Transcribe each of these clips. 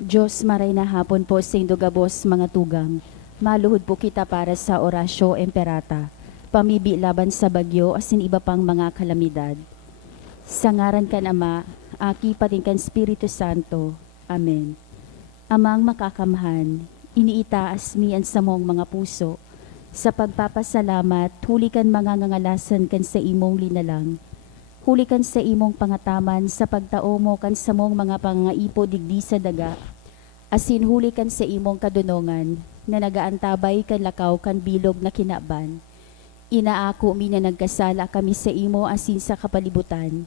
Diyos maray na hapon po sa indugabos mga tugang. Maluhod po kita para sa orasyo emperata. Pamibi laban sa bagyo asin iba pang mga kalamidad. Sa ngaran kan Ama, aki pating kan Espiritu Santo. Amen. Amang makakamhan, iniitaas miyan sa mong mga puso. Sa pagpapasalamat, huli kan mga ngangalasan kan sa imong linalang. Huli kan sa imong pangataman sa pagtao mo kan sa mong mga pangaipo digdi sa daga. Asin huli kan sa imong kadunongan na nagaantabay kan lakaw kan bilog na kinaban. Inaako mi na nagkasala kami sa imo asin sa kapalibutan.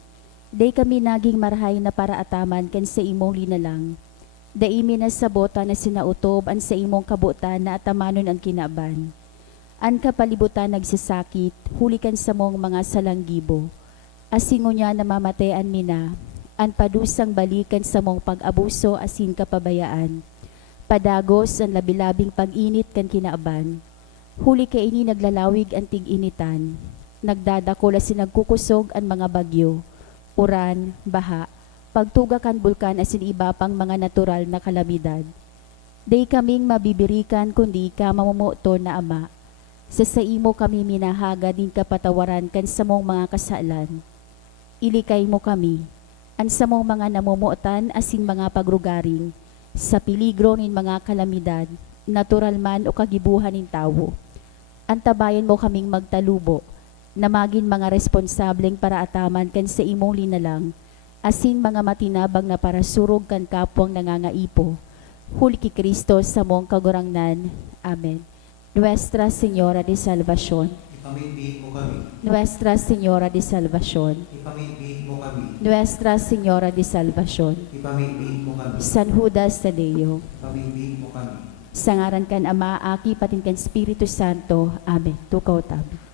Day kami naging marhay na para ataman kan sa imong linalang. Daimi na sa bota na sinautob an sa imong kabutan na atamanon ang kinaban. An kapalibutan nagsasakit, huli kan sa mong mga salanggibo. Asin ngunya namamatayan mi na, an padusang balikan sa mong pag-abuso asin kapabayaan. Padagos ang labilabing pag-init kan kinaaban. Huli kay ini naglalawig ang tig-initan. Nagdadakol asin nagkukusog ang mga bagyo. Uran, baha, pagtuga kan bulkan asin iba pang mga natural na kalamidad. Day kaming mabibirikan kundi ka mamumuto na Ama. Sa imo kami minahaga din kapatawaran kan sa mong mga kasalan. Ilikay mo kami, an sa mong mga namumuotan asin mga pagrugaring, sa piligro nin mga kalamidad, natural man o kagibuhan nin tawo. Antabayan mo kaming magtalubo, na maging mga responsableng para ataman kan sa imong linalang, asin mga matinabang na para surog kan kapwang nangangaipo. Huli ki Kristo sa mong kagurangnan. Amen. Nuestra Señora de Salvación. Ipamibig mo kami. Nuestra Señora de Salvación. Ipamibig mo kami. Nuestra Señora de Salvación. Ipamibig mo kami. San Judas Tadeo. Ipamibig mo kami. Sa ngaran kan Ama, aki patin kan Espiritu Santo. Amen. Tukaw tabi.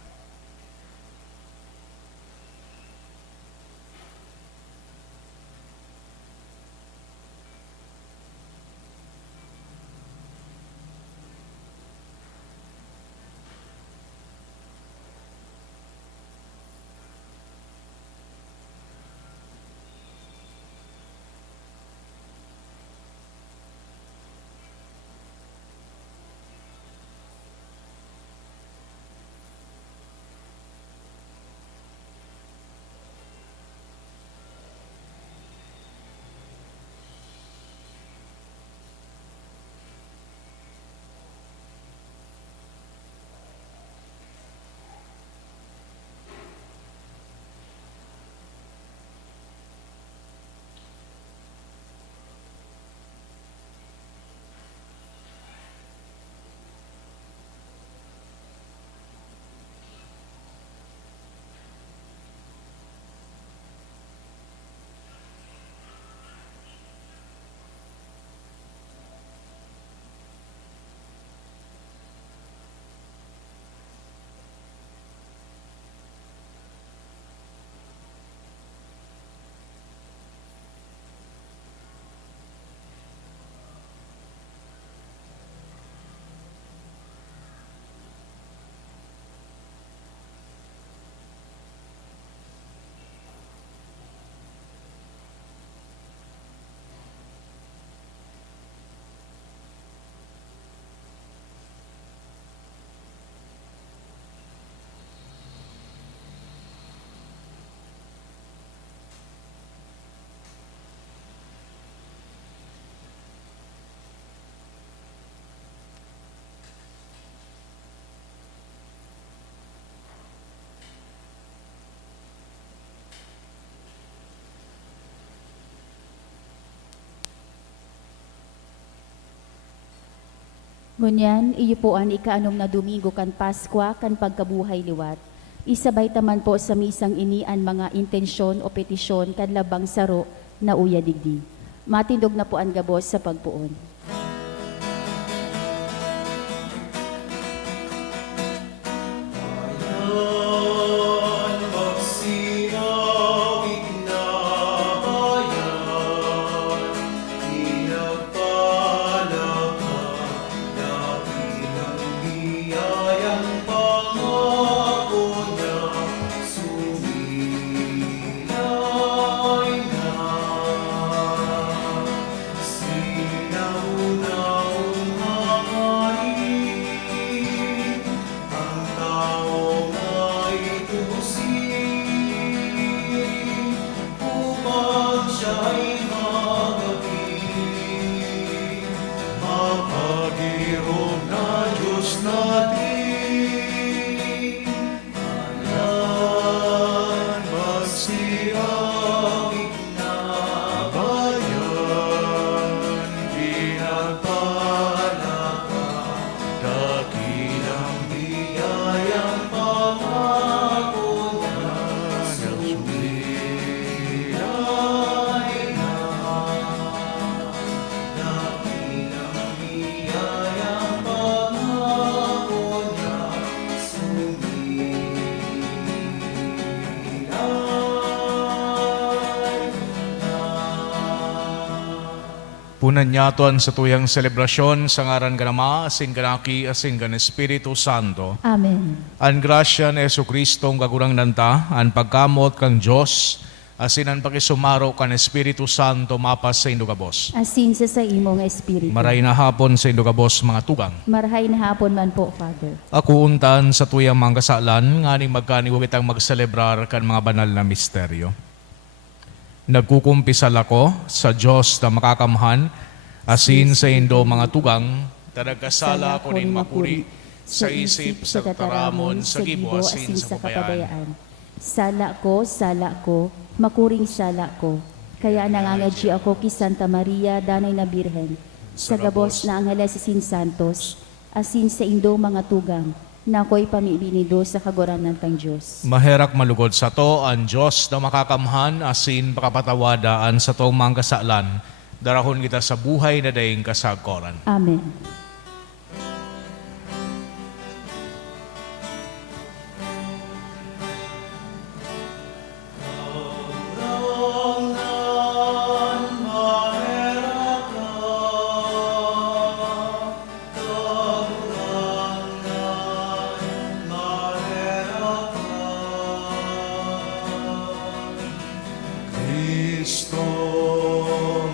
Ngunyan, iyo po an ikaanom na Domingo kan Paskwa kan pagkabuhay liwat. Isabay taman po sa misang ini ang mga intensyon o petisyon kan labang saro na uya digdi. Matindog na po ang gabos sa pagpuon. Sumilay na Punan niyaton sa tuyang selebrasyon sa ngaran ka Ama, asin kanaki, asin kan Espiritu Santo. Amen. An grasya ni Yesu Kristo ang kagurang nanta, an pagkamot kang Diyos, asin an pakisumaro kan Espiritu Santo mapas sa indugabos. Asin sa imong espiritu. Maray na hapon sa indugabos mga tugang. Marahay na hapon man po, Father. Ako untan sa tuyang mga kasalan, nga ning magkaniwo kitang magselebrar kan mga banal na misteryo. Nagkukumpisal ako sa Diyos na makakamhan, asin sa indo mga tugang, taragkasala ko rin makuri, sa isip, sa tataramon, sa gibo, asin sa kapadayaan. Sala ko, makuring sala ko. Kaya nangangadji ako ki Santa Maria, Danay na Birhen, sa gabos na Angeles Sin Santos, asin sa indo mga tugang, na ako'y pamibinido sa kaguranan tang Diyos. Maherak malugod sa to, ang Diyos na makakamhan, asin pakapatawadaan sa tong mga kasalan, darahon kita sa buhay na daing kasagkoran. Amen. Kristo,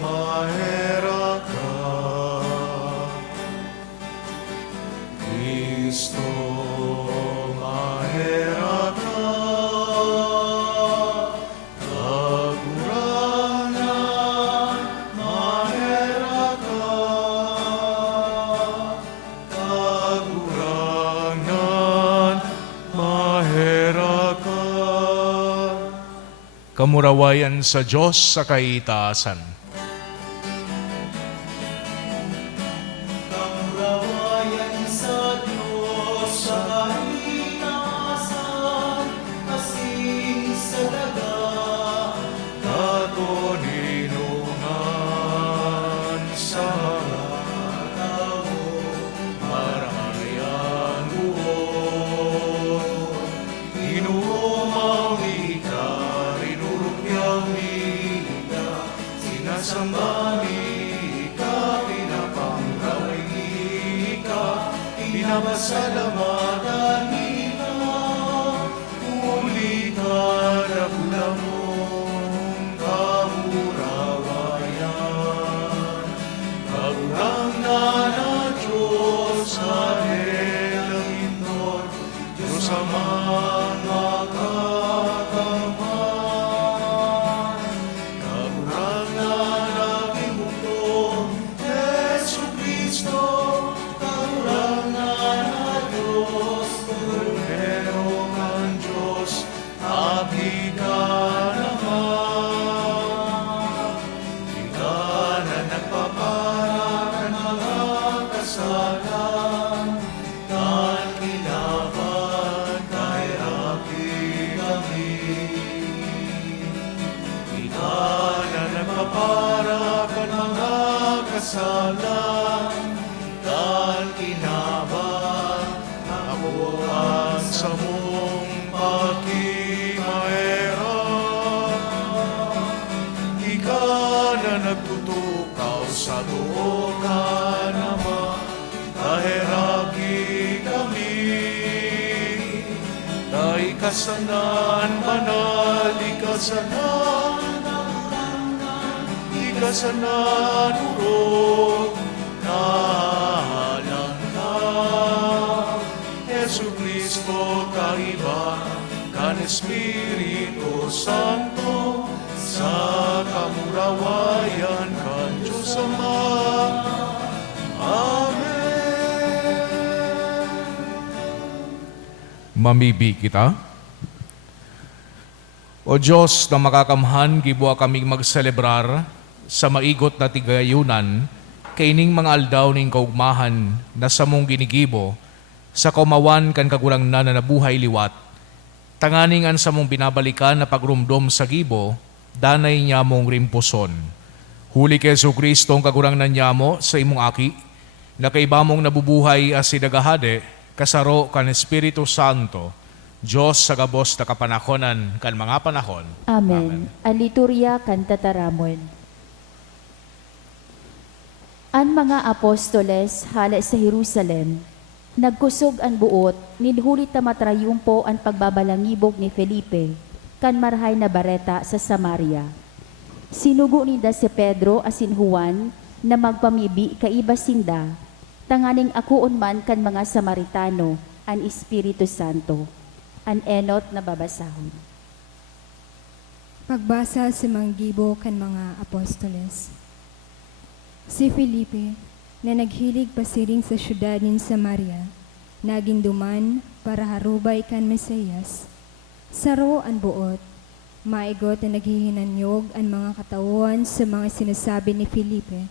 mahera ka. Kristo, mahera ka. Kagurangan, mahera ka. Kagurangan, mahera ka. Kamurawayan sa Diyos sa kaitaasan. Kamurawayan sa Diyos sa kaitaasan, asin sa daga. Katoninungan sa tao, marayan buo. Inuumaw ika, rinurupyang ika, sinasamba ika, pinapangraway ika, pinapasalamatan ika, uli ka na mong kamurawayan. Kagurang na Diyos sa helang indot, Diyos Amang makakamhan. Kagurang na naging bukto, Yesu Kristo, kagurang na Diyos, Kordero ng Diyos, abi ka naman. Ika na nagpapara ng mga kasalan, kan kinaban kay rapi kami. Ika na nagpapara ng mga kasalan, kan kinaban ako ang sa mong pagkimaera. Ika na nagtutukaw sa tuo ka naman, kaheraki kami. Dahil kasanan banal, ikasanan urok, nahalan ka. Yesu Kristo kaiba, kan Espiritu Santo, sa kamurawayan kan Diyos Ama. Amen. Mamibi kita. O Diyos na makakamhan, gibwa kaming magselebrar sa maigot na tigayunan, kaining mga aldaw ning kaugmahan na sa mong ginigibo, sa kaumawan kan kagurang na nabuhay liwat, tanganingan sa mong binabalikan na pagrumdom sa gibo, danay niya mong rimpuson. Huli kay Yesu Kristo ang kagurang na niya mo sa imong aki, na kaibamong nabubuhay as sinagahade, kasaro kan Espiritu Santo, Diyos sa gabos na kapanahonan kan mga panahon. Amen. Ang liturya kan tataramon. An mga apostoles hala sa Jerusalem, nagkusog an buot, nilhulit na matrayumpo ang pagbabalangibog ni Felipe, kan marhay na bareta sa Samaria. Sinugo ninda si Pedro asin Juan na magpamibi kaiba sinda, tanganing akuon man kan mga Samaritano, an Espiritu Santo. An enot na babasahon. Pagbasa sa manggibo kan mga apostoles. Si Felipe, na naghilig pasiring sa syudad nin Samaria, naging duman para harubay kan Mesiyas. Saro ang buot, maigot na naghihinanyog ang mga katauhan sa mga sinasabi ni Felipe,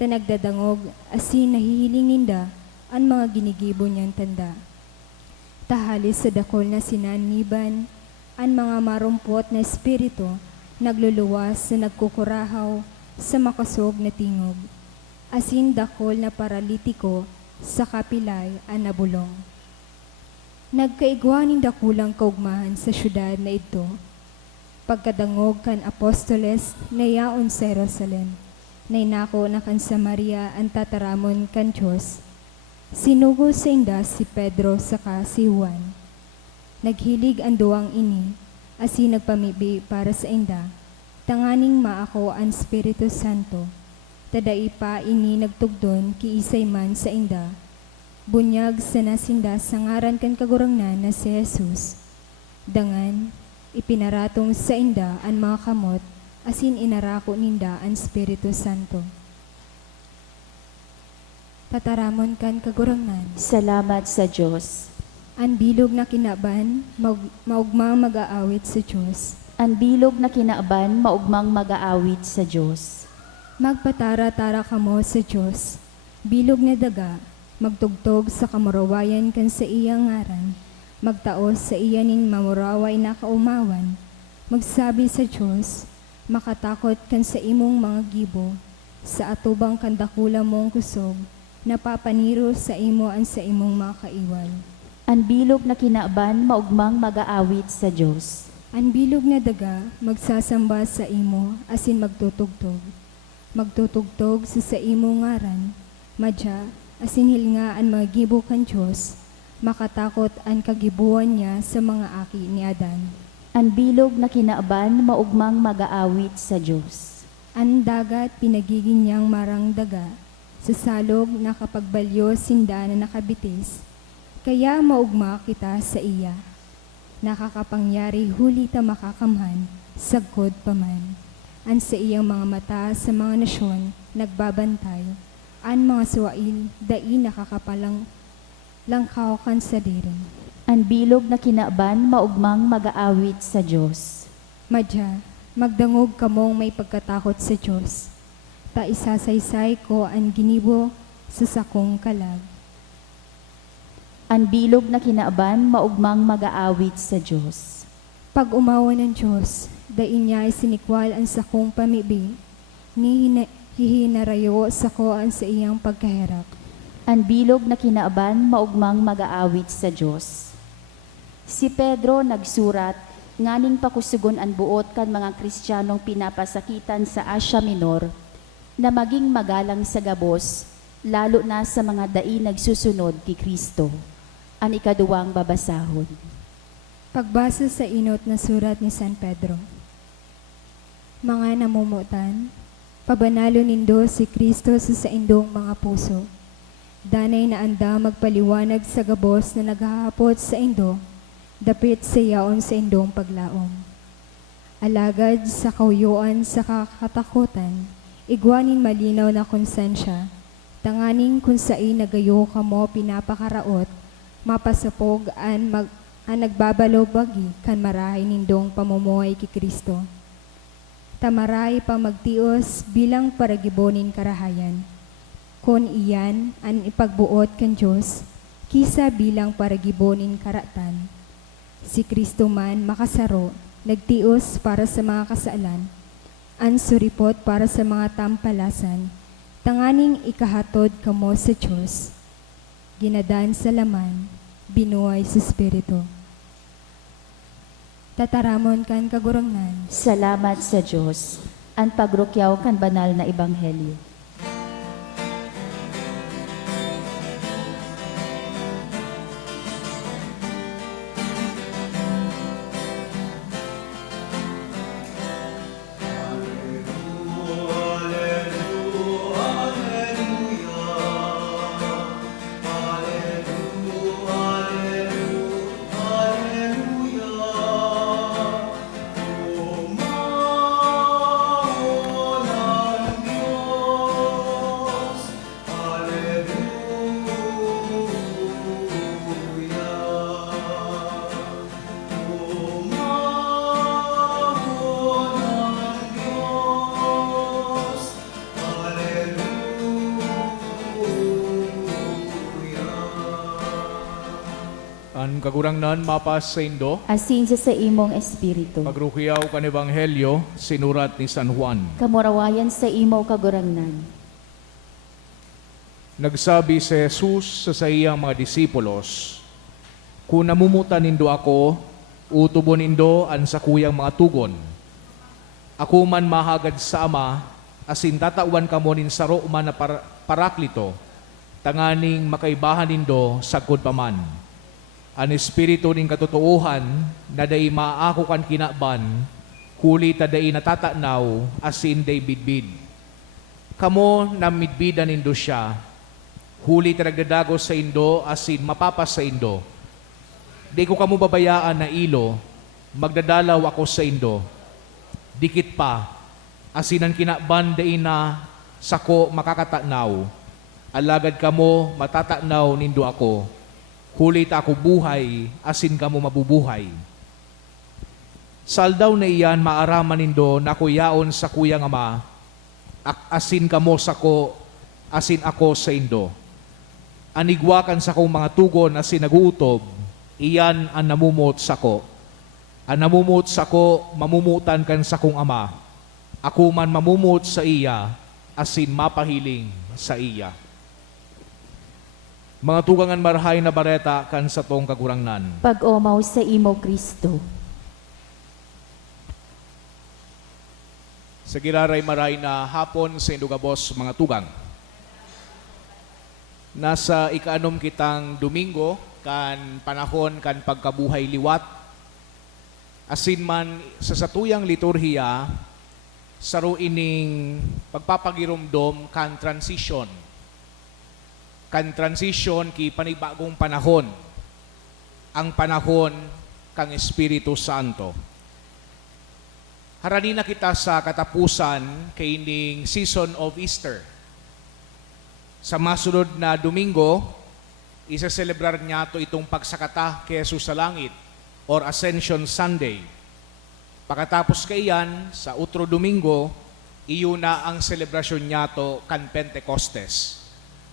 ta nagdadangog asin nahihiling ninda ang mga ginigibo niyang tanda. Tahalis sa dakol na sinaniban, ang mga marumpot na espiritu nagluluwas na nagkukurahaw sa makasog na tingog. Asin dakol na paralitiko sa kapilay ang nabulong. Nagkaigwanin dakulang kaugmahan sa syudad na ito. Pagkadangog kan apostoles na yaon sa Jerusalem, na inako na kan Samaria ang tataramon kan Diyos. Sinugo sa inda si Pedro saka si Juan. Naghilig ang duwang ini, asin nagpamibi para sa inda, tanganing maako ang Espiritu Santo, tadai pa ini nagtugdon kiisay man sa inda, bunyag sa nasinda sa ngaran kan kagurangnan na si Jesus. Dangan, ipinaratong sa inda ang mga kamot, asin inarako ninda ang Espiritu Santo. Tataramon kan kagurangnan. Salamat sa Diyos. Ang bilog na kinaban, maugmang mag-aawit sa Diyos. Ang bilog na kinaaban, maugmang mag-aawit sa Diyos. Magpatara-tara kamo sa Diyos. Bilog na daga, magtugtog sa kamurawayan kan sa iyang ngaran. Magtaos sa iyanin mamuraway na kaumawan. Magsabi sa Diyos, makatakot kan sa imong mga gibo. Sa atubang kandakula mong kusog, napapaniro sa imo ang sa imong mga kaiwal. Ang bilog na kinaaban, maugmang mag-aawit sa Diyos. Ang bilog na daga, magsasamba sa imo, asin magtutugtog. Magtutugtog sa imo ngaran, madya, asin hilnga ang mga gibo kan Diyos, makatakot ang kagibuan niya sa mga aki ni Adan. Ang bilog na kinaaban, maugmang mag-aawit sa Diyos. Ang dagat pinagiging niyang marang daga, sa salog na kapagbalyo sinda na nakabitis, kaya maugma kita sa iya. Nakakapangyari huli ta makakamhan, sagkod paman. An sa iyang mga mata sa mga nasyon, nagbabantay. An mga suwail, dai nakakapalang langkaw kan sa diring. Ang bilog na kinaaban, maugmang mag-aawit sa Diyos. Madya, magdangog kamong may pagkatakot sa Diyos. Ta isasaysay ko ang ginibo sa sakong kalag. Ang bilog na kinaaban, maugmang mag-aawit sa Diyos. Pag umawa ng Diyos, dain niya isinikwal ang sakong pamibi, ni hihinarayo sa koan sa iyang pagkaherap. Ang bilog na kinaaban, maugmang mag-aawit sa Diyos. Si Pedro nagsurat, nganing pakusugon ang buot kan mga Kristiyanong pinapasakitan sa Asia Minor, na maging magalang sa gabos, lalo na sa mga dai nagsusunod kay Kristo. Ang ikaduwang babasahon. Pagbasa sa inot na surat ni San Pedro. Mga namumutan, pabanalo nindo si Kristo sa indong mga puso. Danay na anda magpaliwanag sa gabos na naghahapot sa indo, dapit sa yaon sa indong paglaom. Alagad sa kauyuan sa kakatakutan, igwanin malinaw na konsensya, tanganing kung sain nagayo kamo pinapakaraot, mapasapog an nagbabalo bagi kan marahay nindong pamumuhay ki Kristo. Tamaray pa magtios bilang paragibonin karahayan. Kon iyan an ipagbuot kan Diyos, kisa bilang paragibonin karatan. Si Kristo man makasaro, nagtios para sa mga kasaalan, an suripot para sa mga tampalasan, tanganing ikahatod kamo sa Diyos. Ginadan sa laman, binuhay sa Espiritu. Tataramon kan kagurangnan. Salamat sa Diyos. Ang pagrukyaw kan banal na ebanghelyo. kagurangnan mapas sa Indo, asin sa imong espiritu. pagrukiyaw kan Ebanghelyo, sinurat ni San Juan. Kamurawayan sa imo kagurangnan. Nagsabi si Jesus sa iyang mga disipulos, kung namumutan nindo ako, utubon nindo an sa kuyang mga tugon. Ako man mahagad sa Ama, asin tatawan kamo nin saro man na paraklito, tanganing makaibahan nindo sagkod paman. An espiritu ning katotohan na day maako kan kinaban, huli ta day natatanaw asin day bidbid. Kamo namidbidan nindo siya, huli ta nagdadagos sa indo asin mapapas sa indo. Di ko kamo babayaan na ilo, magdadalaw ako sa indo. Dikit pa, asinan kinaban day na sako makakatanaw. Alagad kamo matatanaw nindo ako. Huli ta ako buhay, asin kamo mabubuhay. Saldaw na iyan maaraman nindo na kuyaon sa kuyang Ama, asin kamo sako, asin ako sa indo. Anigwakan sa kong mga tugon asin naguutob, iyan ang namumot sako. Ang namumot sako, mamumutan kan sa kong Ama. Ako man mamumot sa iya, asin mapahiling sa iya. Mga tugangan marhay na bareta kan sa tong kagurangnan. Pag-omaw sa imo Kristo. Sa giraray maray na hapon sa Indugabos mga tugang. Nasa ikaanom kitang Domingo, kan panahon kan pagkabuhay liwat, asin man sa satuyang liturhiya, saro ining pagpapagirumdom kan transition. Kan transition ki panibagong panahon, ang panahon kang Espiritu Santo. Harani na kita sa katapusan kay ining season of Easter. Sa masunod na Domingo, isa-celebrar niya to itong pagsakata kay Jesus sa langit or Ascension Sunday. Pagkatapos kayan, sa utro Domingo, iyon na ang selebrasyon niya to kan Pentecostes,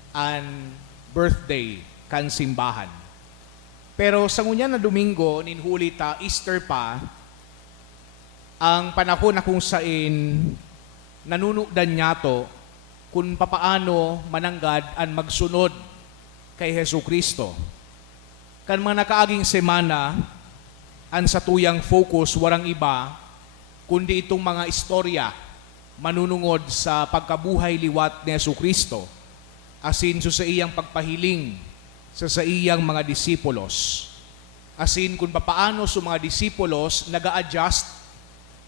ang birthday kan simbahan. Pero sa ngunya na Domingo, ninhuli ta Easter pa, ang panahon na kung sain nanunugdan niya to kung papaano mananggad ang magsunod kay Hesu Kristo. Kan mga nakaaging semana, ang satuyang focus warang iba, kundi itong mga istorya manunungod sa pagkabuhay liwat ni Hesu Kristo, asin sa iyang pagpahiling sa iyang mga disipulos. Asin kung papaano sa mga disipulos nag-a-adjust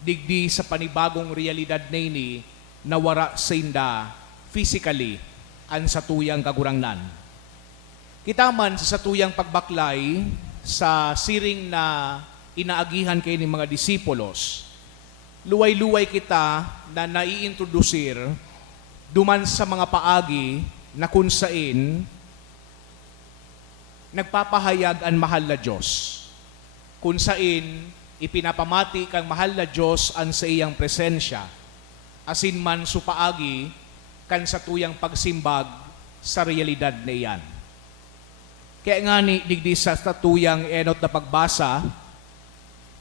digdi sa panibagong realidad na ini na wara sa inda physically ang satuyang kagurangnan. Kita man sa satuyang pagbaklay sa siring na inaagihan kay ni mga disipulos, luway-luway kita na naiintrodusir duman sa mga paagi na kung sain nagpapahayag ang mahal na Diyos. Kung sain ipinapamati kang mahal na Diyos ang sa iyang presensya, asin man supaagi kan sa tuyang pagsimbag sa realidad na iyan. Kaya nga ni digdi sa tuyang enot na pagbasa,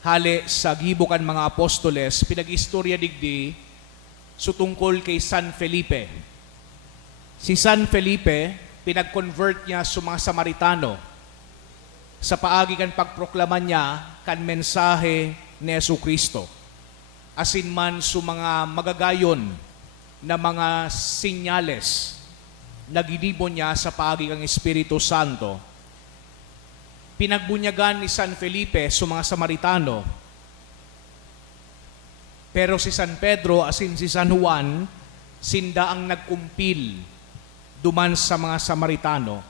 hali sa gibukan mga apostoles, pinag-istorya digdi sutungkol kay San Felipe. Si San Felipe, pinag-convert niya sa mga Samaritano sa paagi kan pagproklama niya kan mensahe ni Yesu Kristo. Asin man sa mga magagayon na mga sinyales na ginibo niya sa paagi kang Espiritu Santo. Pinagbunyagan ni San Felipe sa mga Samaritano. Pero si San Pedro asin si San Juan, sinda ang nagkumpil duman sa mga Samaritano.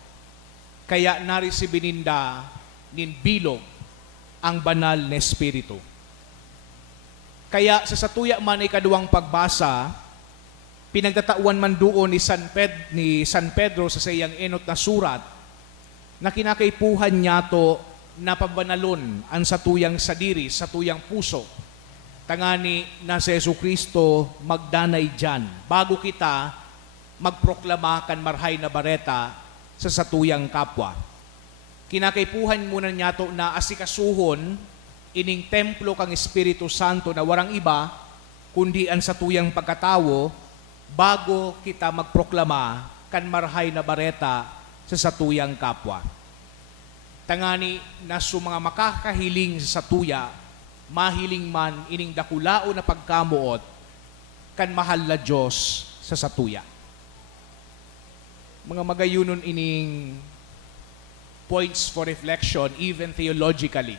Kaya narisibininda nin bilog ang banal na Espiritu. Kaya sa satuya man ay kaduwang pagbasa, pinagtatauan man doon ni San Pedro sa sayang enot na surat na kinakaipuhan niya to na pabanalon ang satuyang sadiri, satuyang puso. Tangani na si Yesu Kristo magdanay dyan bago kita magproklama kan marhay na bareta sa satuyang kapwa. Kinakaipuhan muna niya to na asikasuhon ining templo kang Espiritu Santo na warang iba, kundi ang satuyang pagkatawo, bago kita magproklama kan marhay na bareta sa satuyang kapwa. Tangani na mga makakahiling sa satuya, mahiling man ining dakulao na pagkamuot, kan mahal na Diyos sa satuya. Mga magayunon ining points for reflection, even theologically.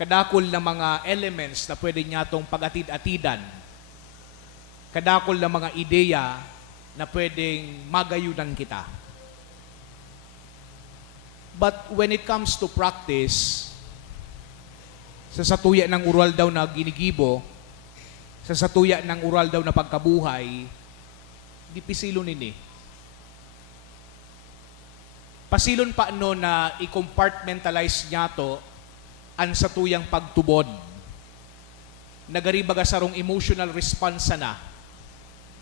Kadakol na mga elements na pwede niya itong pag-atid-atidan. Kadakol na mga ideya na pwedeng magayunan kita. But when it comes to practice, sa satuya ng oral daw na ginigibo, sa satuya ng oral daw na pagkabuhay, di pisilo nini. Pasilon pa no na i-compartmentalize niya to ang satuyang pagtubod. Nagaribaga sarong emotional response na.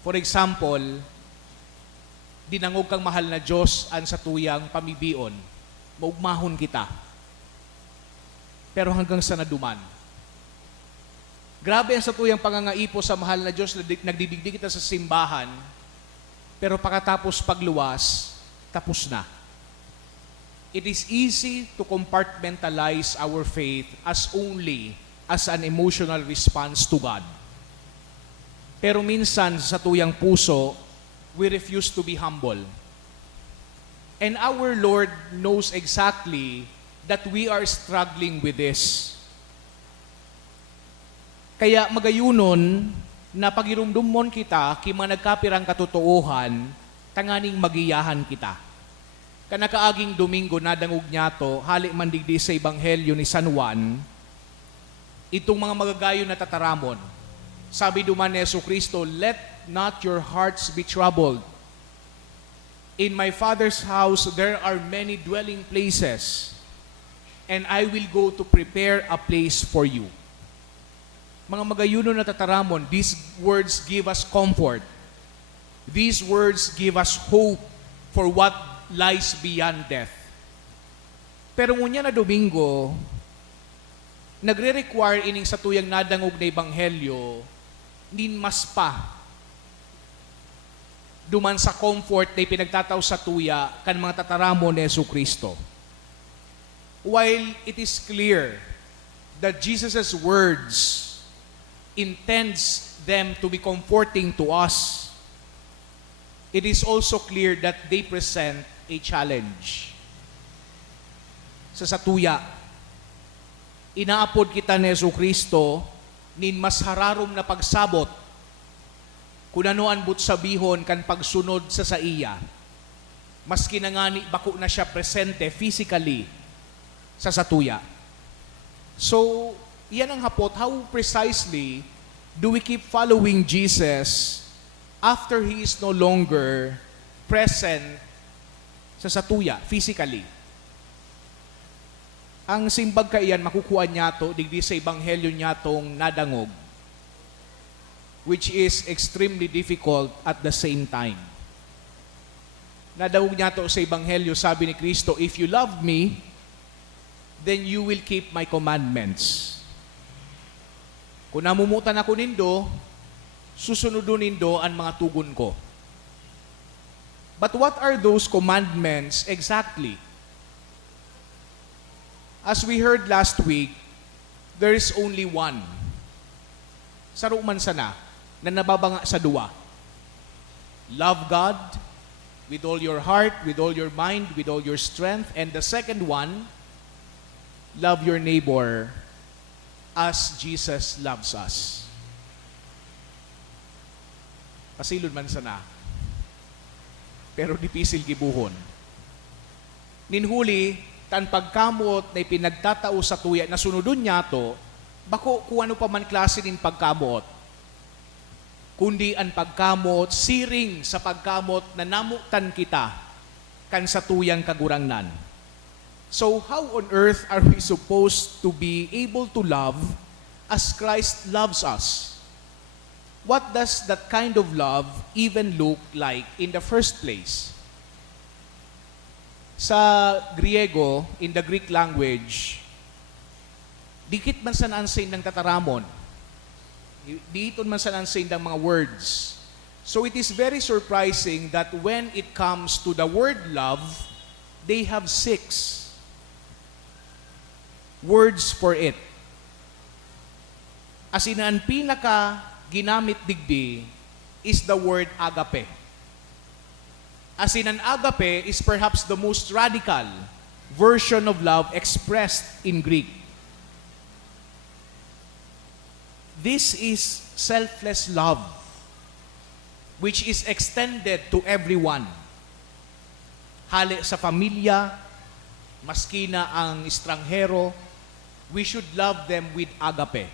For example, dinangog kang mahal na Diyos ang satuyang pamibion, maugmahon kita. Pero hanggang sa naduman. Grabe ang satuyang pangangaipo sa mahal na Diyos, nagdibigdig kita sa simbahan, pero pagkatapos pagluwas, tapos na. It is easy to compartmentalize our faith as only as an emotional response to God. Pero minsan sa tuyang puso, we refuse to be humble. And our Lord knows exactly that we are struggling with this. Kaya magayunon na pagirumdumon kita, kima nagkapirang katotohan, tanganing magiyahan kita. Kanakaaging Domingo, nadangog niya to, hali man digdi sa Ebanghelyo ni San Juan, itong mga magagayo na tataramon. Sabi duman ni Jesucristo, "Let not your hearts be troubled. In my Father's house there are many dwelling places, and I will go to prepare a place for you." Mga magayuno na tataramon, these words give us comfort. These words give us hope for what lies beyond death. Pero ngunya na Domingo, nagre-require ining satuyang nadangog na Ebanghelyo, nin mas pa duman sa comfort na pinagtataw sa tuya kan mga tataramo ni Jesucristo. While it is clear that Jesus' words intends them to be comforting to us, it is also clear that they present a challenge. Sa satuya, inaapod kita ni Jesucristo nin mas hararom na pagsabot kung ano ang sabihon kan pagsunod sa iya. Mas kinangani bako na siya presente physically sa satuya. So, yan ang hapot. How precisely do we keep following Jesus after He is no longer present sa satuya, physically? Ang simbag kaiyan, makukuha niya to, digdi sa Ebanghelyo niya tong nadangog, which is extremely difficult at the same time. Nadawog niya to sa Ebanghelyo, sabi ni Kristo, "If you love me, then you will keep my commandments." Kung namumutan ako nindo, susunodun nindo ang mga tugon ko. But what are those commandments exactly? As we heard last week, there is only one. Saro man sana, na nababanga sa dua. Love God with all your heart, with all your mind, with all your strength. And the second one, love your neighbor as Jesus loves us. Pasilod man sana. Pero dipisil gibuhon. Ninhuli, tan pagkamot na ipinagtatao sa tuya, na sunodun niya to, bako kung ano pa man klase din pagkamot, kundi ang pagkamot, siring sa pagkamot na namutan kita kan sa tuyang kagurangnan. So how on earth are we supposed to be able to love as Christ loves us? What does that kind of love even look like in the first place? Sa Griego, in the Greek language, dikit man sa naansin ng tataramon, dito man sa naansin ng mga words. So it is very surprising that when it comes to the word love, they have 6 words for it. As in, ang pinaka ginamit digdi is the word agape. As in, an agape is perhaps the most radical version of love expressed in Greek. This is selfless love, which is extended to everyone. Hali sa pamilya, maski na ang estranghero, we should love them with agape.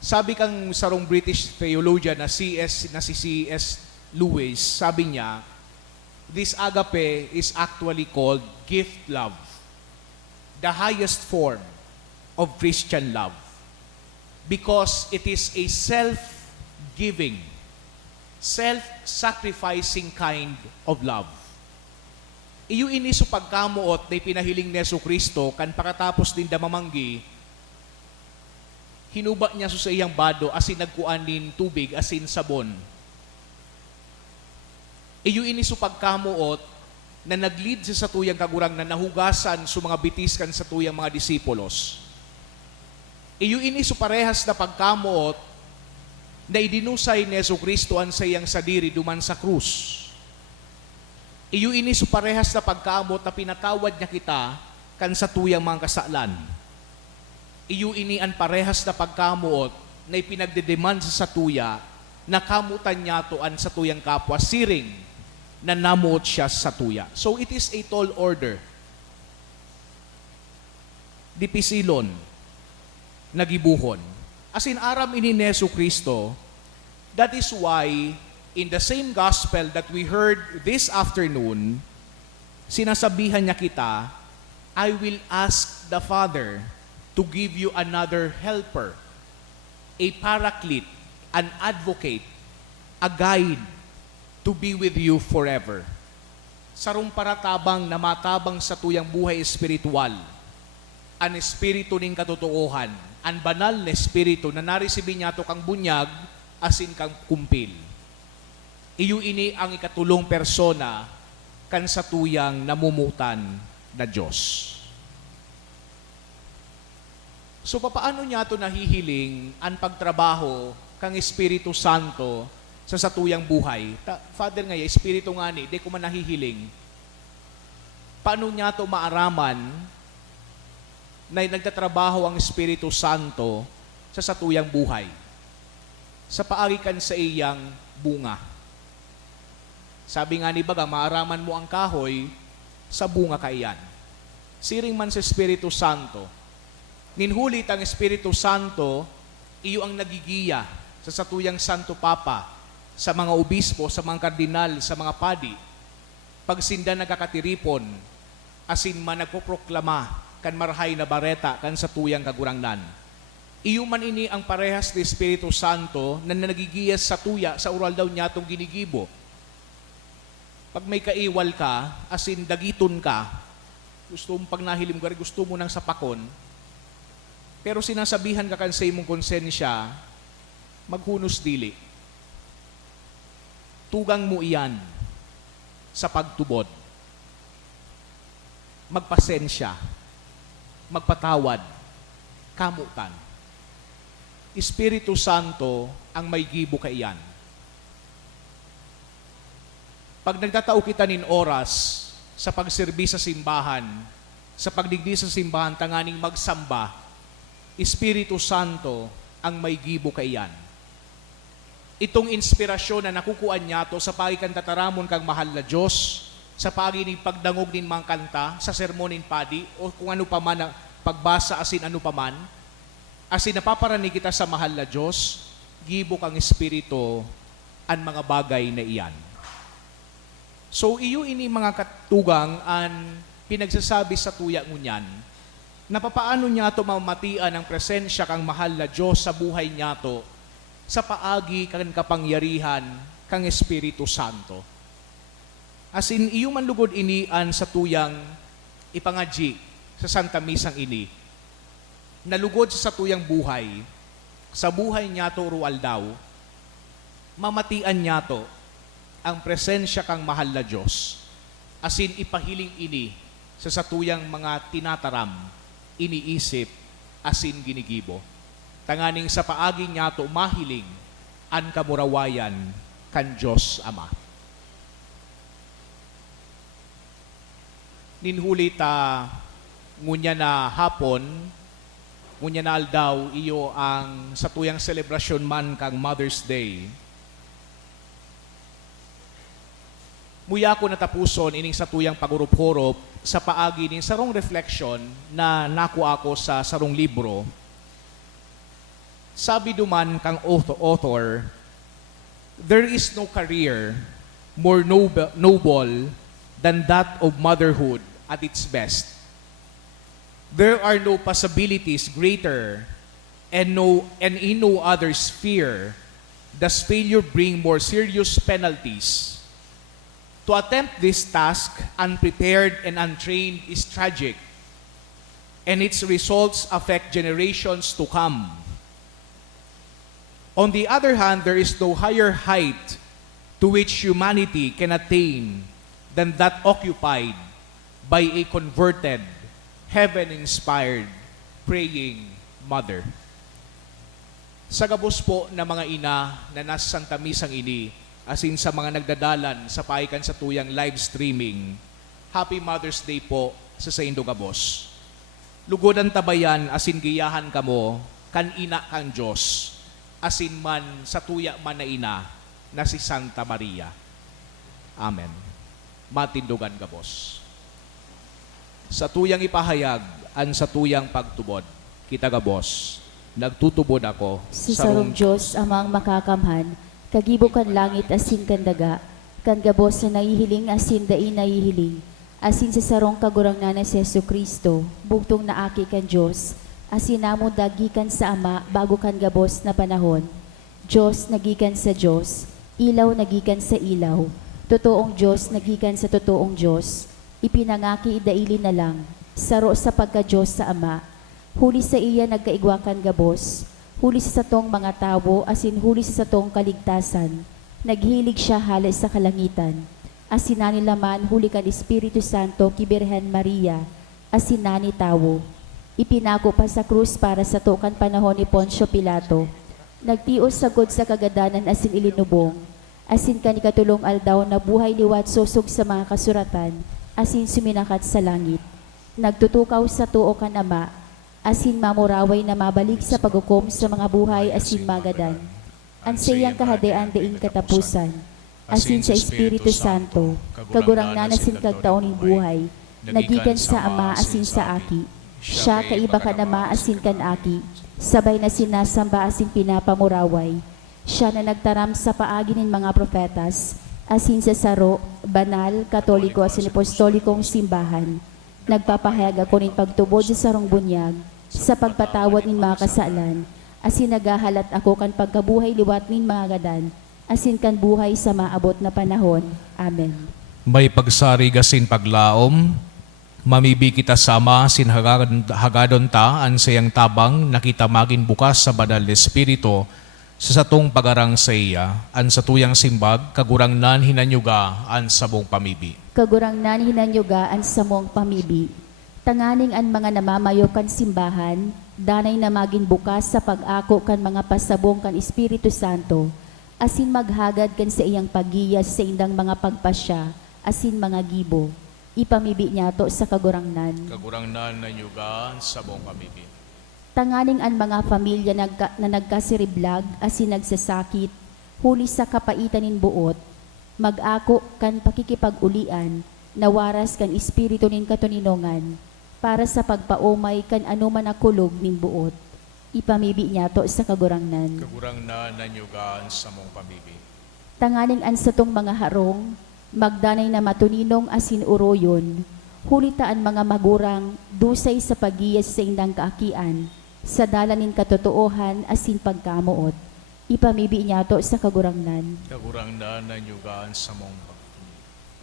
Sabi kang sarong British theologian na si C.S. Lewis, sabi niya, this agape is actually called gift love, the highest form of Christian love, because it is a self-giving, self-sacrificing kind of love. Iyo ini so pagkamuot na pinahiling ni Jesucristo kan pakatapos din damamanggi, hinuba niya sa iyang bado asin nagkuanin tubig asin sabon. Iyo ini so pagkamuot na naglid sa tuyang kagurang na nahugasan sa mga bitis kan sa tuyang mga disipulos. Iyo ini so parehas na pagkamuot na idinusay ni Jesucristo an sa iyang sadiri duman sa krus. Iyo ini so parehas na pagkaamot na pinatawad niya kita kan sa tuyang mga kasalan. Iyo ini an parehas na pagkamuot na ipinagdedemand sa tuya na kamutan niya to an sa tuyang kapwa siring na namuot siya sa tuya. So it is a tall order. Dipisilon, nagibuhon. As in aram ini ni Jesucristo, that is why in the same gospel that we heard this afternoon, sinasabihan niya kita, I will ask the Father to give you another helper, a paraclete, an advocate, a guide to be with you forever. Sarong paratabang na matabang sa tuyang buhay espiritual, an espiritu ning katotohan, an banal na espiritu na narisibin niya to kang bunyag, asin kang kumpil. Iyo ini ang ikatulong persona kan sa tuyang namumutan na Diyos. So papaano niya to nahihiling ang pagtrabaho kang Espiritu Santo sa satuyang buhay? Father nga, Espiritu nga ni, di ko man nahihiling. Paano niya to maaraman na nagtatrabaho ang Espiritu Santo sa satuyang buhay? Sa paarikan sa iyang bunga. Sabi nga ni Baga, maaraman mo ang kahoy, sa bunga kaiyan. Siring man sa Espiritu Santo. Ninhulit ang Espiritu Santo, iyo ang nagigiya sa satuyang Santo Papa, sa mga obispo, sa mga kardinal, sa mga padi, pagsinda nagkakatiripon, asin man nagpoproklama, kan marhay na bareta, kan sa tuyang kagurangnan. Iyo man ini ang parehas ni Espiritu Santo na nagigiyas sa tuya, sa oral daw niya itong ginigibo. Pag may kaiwal ka, asin dagiton ka, gusto mong pag nahilim ka, gusto mo nang sapakon, pero sinasabihan ka kan sa imong konsensya, maghunos dili. Tugang mo iyan sa pagtubod. Magpasensya, magpatawad, kamutan. Espiritu Santo ang may gibo ka iyan. Pag nagtatao kita nin oras sa pagsirbi sa simbahan, sa pagdigdi sa simbahan, tanganing magsamba, Espiritu Santo ang may gibo ka iyan. Itong inspirasyon na nakukuan niya to sa pagikan tataramon kang mahal na Diyos, sa pagining pagdangog nin mga kanta, sa sermonin padi, o kung ano pa man, pagbasa asin ano pa man, asin napaparani kita sa mahal na Diyos, gibo kang Espiritu ang mga bagay na iyan. So iyo ini mga katugang an pinagsasabi sa tuya ngunyan, na papaano niya to mamatian ang presensya kang mahal na Diyos sa buhay niya to, sa paagi kang kapangyarihan kang Espiritu Santo. As in, iyong manlugod inian sa tuyang ipangadji sa Santa Misang ini. Nalugod sa tuyang buhay, sa buhay niya to rual daw, mamatian niya to ang presensya kang mahal na Diyos. As in, ipahiling ini sa satuyang mga tinataram, iniisip, asin ginigibo. Tanganing sa paagi niya to mahiling, an kamurawayan kan Diyos Ama. Ninhuli ta ngunya na hapon, ngunya na aldaw iyo ang satuyang selebrasyon man kang Mother's Day. Muya ko natapuson ining satuyang pagurup-hurup sa paagi ning sarong reflection na nakuha ako sa sarong libro. Sabi duman kang author, there is no career more noble than that of motherhood at its best. There are no possibilities greater, and in no other sphere does failure bring more serious penalties. To attempt this task unprepared and untrained is tragic, and its results affect generations to come. On the other hand, there is no higher height to which humanity can attain than that occupied by a converted, heaven-inspired, praying mother. Sa gabos po na mga ina na nasa Santa Misang ini, asin sa mga nagdadalan sa paikan sa tuyang live streaming, Happy Mother's Day po sa Saindo Gabos. Lugod ang tabayan, asin giyahan kamo, kan ina kang Diyos, asin man sa tuya man na ina, na si Santa Maria. Amen. Matindugan Gabos. Sa tuyang ipahayag, an sa tuyang pagtubod, kita Gabos, nagtutubod ako Si sarong Diyos amang makakamhan, kagibo kan langit asin kan daga, kan gabos na nahihiling asin dai nahihiling, asin sa sarong kagurangnan na si Yesu Kristo, bugtong naaki kan Diyos, asin namo dagikan sa Ama bago kan gabos na panahon. Diyos nagikan sa Diyos, ilaw nagikan sa ilaw, totoong Diyos nagikan sa totoong Diyos, ipinangaki idaili na lang, saro sa pagka-Diyos sa Ama, huli sa iya nagkaigwakan gabos, huli sa satong mga tao, asin huli sa satong kaligtasan. Naghilig siya halos sa kalangitan. Asin nani laman huli kan Espiritu Santo kibirhen Maria, asin nani tao. Ipinako pa sa krus para sa tokan panahon ni Poncio Pilato. Nagtios sagod sa kagadanan asin ilinubong. Asin kanikatulong aldaw na buhay liwat susog sa mga kasuratan, asin suminakat sa langit. Nagtutukaw sa tuo kan Ama, asin mamuraway na mabalik sa paghukom sa mga buhay asin magadan. Ansayang kahadean daing katapusan, asin sa Espiritu Santo, kagurangnan asin kagtaon ng buhay, nagikan sa Ama asin sa Aki. Siya kaiba ka nama asin kan Aki, sabay na sinasamba asin pinapamuraway. Siya na nagtaram sa paagi ng mga profetas, asin sa saro, banal, katoliko asin apostolikong simbahan. Nagpapahayag ako ng pagtubod sa sarong bunyag, sa pagpatawad ng mga kasalan, asin nagahalat ako kan pagkabuhay liwat ng mga gadan, asin kan buhay sa maabot na panahon. Amen. May pagsari gasin paglaom, mamibi kita sama sin hagadon ta an sayang tabang nakita magin bukas sa banal na Espiritu sa satong pagarang sa iya, an sa tuyang simbag, kagurangnan hinanyuga an sabong pamibi. Kagurangnan hinanyugaan sa mong pamibi. Tanganing an mga namamayo kan simbahan, danay na maging bukas sa pag-ako kan mga pasabong kan Espiritu Santo, asin maghagad kan sa iyang pagiyas sa indang mga pagpasya, asin mga gibo. Ipamibi niya to sa kagurangnan. Kagurangnan na nyuga sa buong pamibi. Tanganing an mga pamilya na nagkasiriblag, asin nagsasakit, huli sa kapaitan nin buot, mag-ako kan pakikipag-ulian, nawaras kan Espiritu nin katuninongan, para sa pagpaumay kan anuman nakulog nin buot. Ipamibi niya to sa kagurangnan. Kagurangnan na nyuga sa buong pamibi. Tanganing an satong mga harong, magdanay na matuninong asin uroyon, hulitaan mga magurang, dusay sa pagiyas sa indang kaakian, sa dalanin katotoohan asin pagkamuot. Ipamibi niya to sa kagurangnan. Kagurangnan na nyuga sa buong pamibi.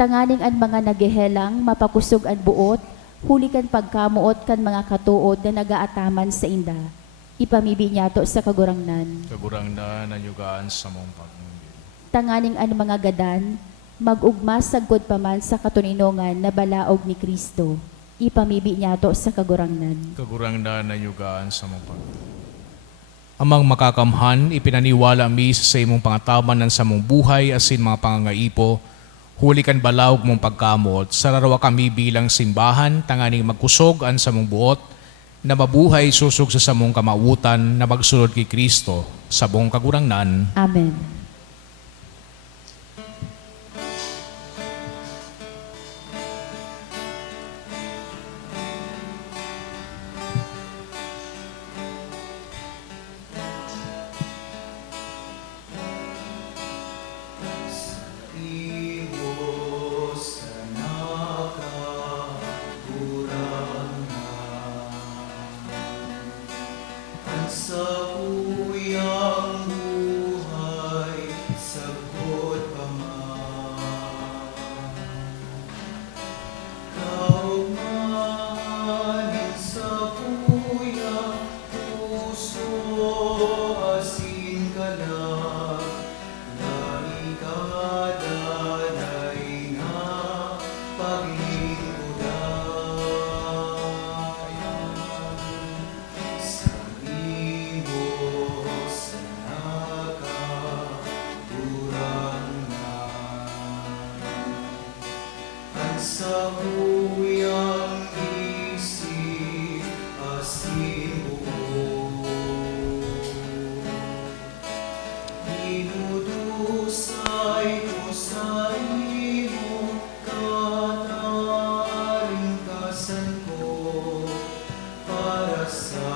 Tanganing an mga nagehelang, mapakusog an buot, huli kan pagkamuot kan mga katuod na nagaataman sa inda. Ipamibi niya to sa kagurangnan. Kagurangnan na nyugaan sa mong pagmumbil. Tanganing an mga gadan, magugma sagkod pa man sa katuninongan na balaog ni Kristo. Ipamibi niya to sa kagurangnan. Kagurangnan na nyugaan sa mong pagmumbil. Amang makakamhan, ipinaniwala mi sa imong pangataman ng samong buhay asin mga pangangaipo, huli kan balawg mong pagkamot, sararawa kami bilang simbahan, tanganing magkusog an samong buot, na mabuhay susog sa samong kamautan na magsulod kay Kristo sa buong kagurangnan. Amen. Iwas na ang sa uyang buhay, sagot pa man. Kaumanin sa uyang puso, asin ka lang, na ikadanay na paglingkuran. Sa imos na nakaturangan, ang sa uyang isip asin buo. Dinudusay ko sa imo, kataringkasan ko, para sa